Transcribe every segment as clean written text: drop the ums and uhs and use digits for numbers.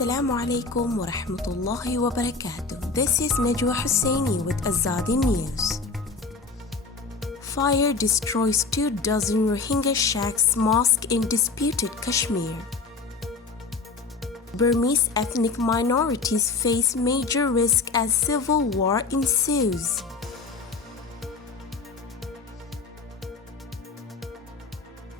Assalamu alaikum wa rahmatullahi wa barakatuh. This is Najwa Hussaini with Azadi News. Fire destroys 24 Rohingya shacks mosque in disputed Kashmir. Burmese ethnic minorities face major risk as civil war ensues.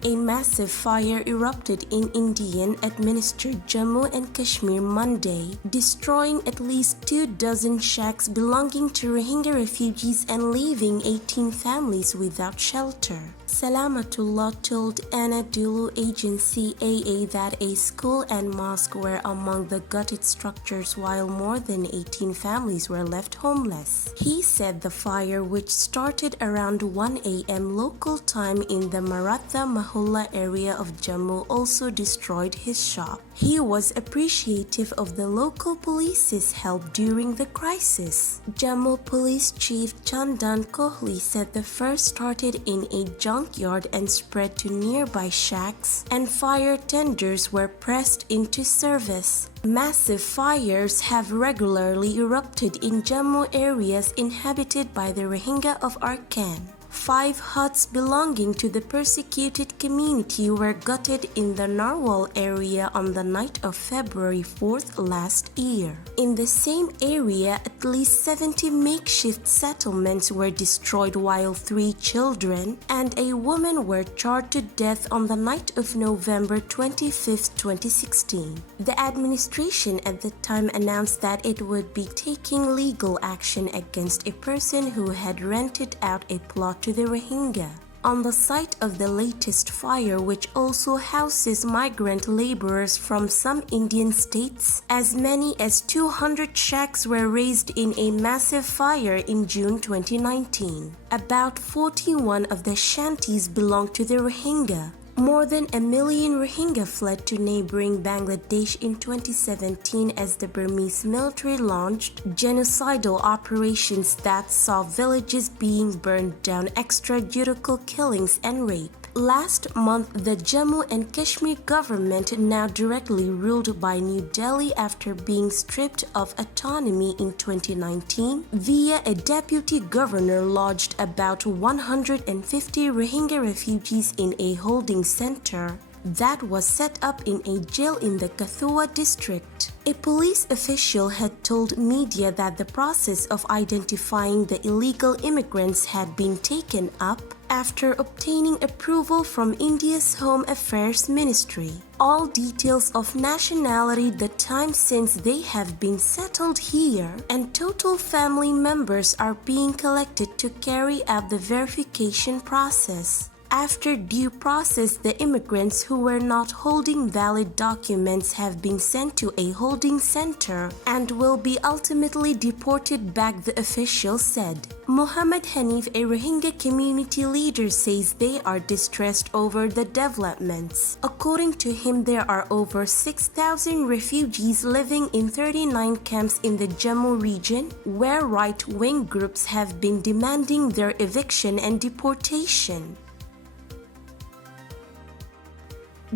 A massive fire erupted in Indian-administered Jammu and Kashmir Monday, destroying at least 24 shacks belonging to Rohingya refugees and leaving 18 families without shelter. Salamatullah told Anadolu Agency AA that a school and mosque were among the gutted structures while more than 18 families were left homeless. He said the fire, which started around 1 a.m. local time in the Maratha Mahulla area of Jammu, also destroyed his shop. He was appreciative of the local police's help during the crisis. Jammu Police Chief Chandan Kohli said the first started in a junkyard and spread to nearby shacks, and fire tenders were pressed into service. Massive fires have regularly erupted in Jammu areas inhabited by the Rohingya of Arakan. 5 huts belonging to the persecuted community were gutted in the Narwal area on the night of February 4th last year. In the same area, at least 70 makeshift settlements were destroyed while 3 children and a woman were charred to death on the night of November 25, 2016. The administration at the time announced that it would be taking legal action against a person who had rented out a plot to the Rohingya. On the site of the latest fire, which also houses migrant laborers from some Indian states, as many as 200 shacks were razed in a massive fire in June 2019. About 41 of the shanties belong to the Rohingya. More than 1 million Rohingya fled to neighboring Bangladesh in 2017 as the Burmese military launched genocidal operations that saw villages being burned down, extrajudicial killings and rape. Last month, the Jammu and Kashmir government, now directly ruled by New Delhi after being stripped of autonomy in 2019, via a deputy governor lodged about 150 Rohingya refugees in a holding center that was set up in a jail in the Kathua district. A police official had told media that the process of identifying the illegal immigrants had been taken up after obtaining approval from India's Home Affairs Ministry. All details of nationality, the time since they have been settled here, and total family members are being collected to carry out the verification process. After due process, the immigrants who were not holding valid documents have been sent to a holding center and will be ultimately deported back, the official said. Muhammad Hanif, a Rohingya community leader, says they are distressed over the developments. According to him, there are over 6,000 refugees living in 39 camps in the Jammu region, where right-wing groups have been demanding their eviction and deportation.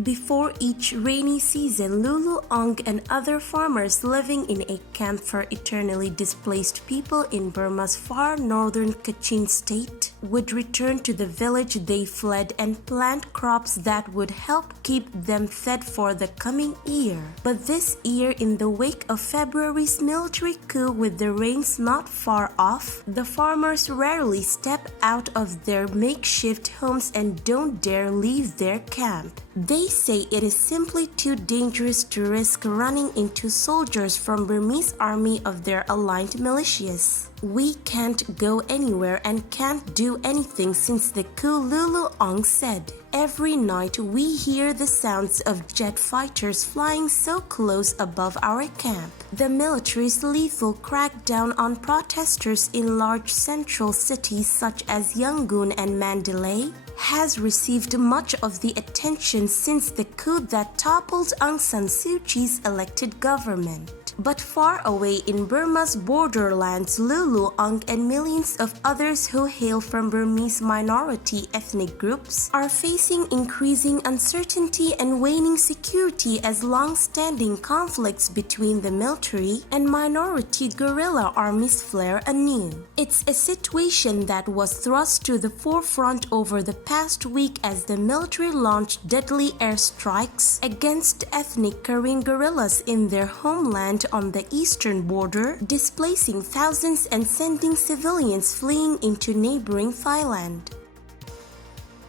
Before each rainy season, Lulu Ong and other farmers living in a camp for eternally displaced people in Burma's far northern Kachin state would return to the village they fled and plant crops that would help keep them fed for the coming year. But this year, in the wake of February's military coup with the rains not far off, the farmers rarely step out of their makeshift homes and don't dare leave their camp. They say it is simply too dangerous to risk running into soldiers from Burmese army of their aligned militias. We can't go anywhere and can't do anything since the coup, Lulu Ong said. Every night we hear the sounds of jet fighters flying so close above our camp. The military's lethal crackdown on protesters in large central cities such as Yangon and Mandalay has received much of the attention since the coup that toppled Aung San Suu Kyi's elected government. But far away in Burma's borderlands, Lulu Ong and millions of others who hail from Burmese minority ethnic groups are facing increasing uncertainty and waning security as long-standing conflicts between the military and minority guerrilla armies flare anew. It's a situation that was thrust to the forefront over the past week as the military launched deadly airstrikes against ethnic Karen guerrillas in their homeland on the eastern border, displacing thousands and sending civilians fleeing into neighboring Thailand.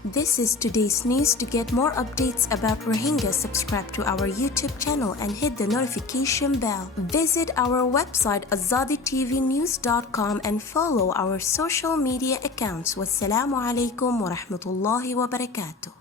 This is today's news. To get more updates about Rohingya, subscribe to our YouTube channel and hit the notification bell. Visit our website azaditvnews.com and follow our social media accounts. Wassalamu alaikum wa rahmatullahi wa barakatuh.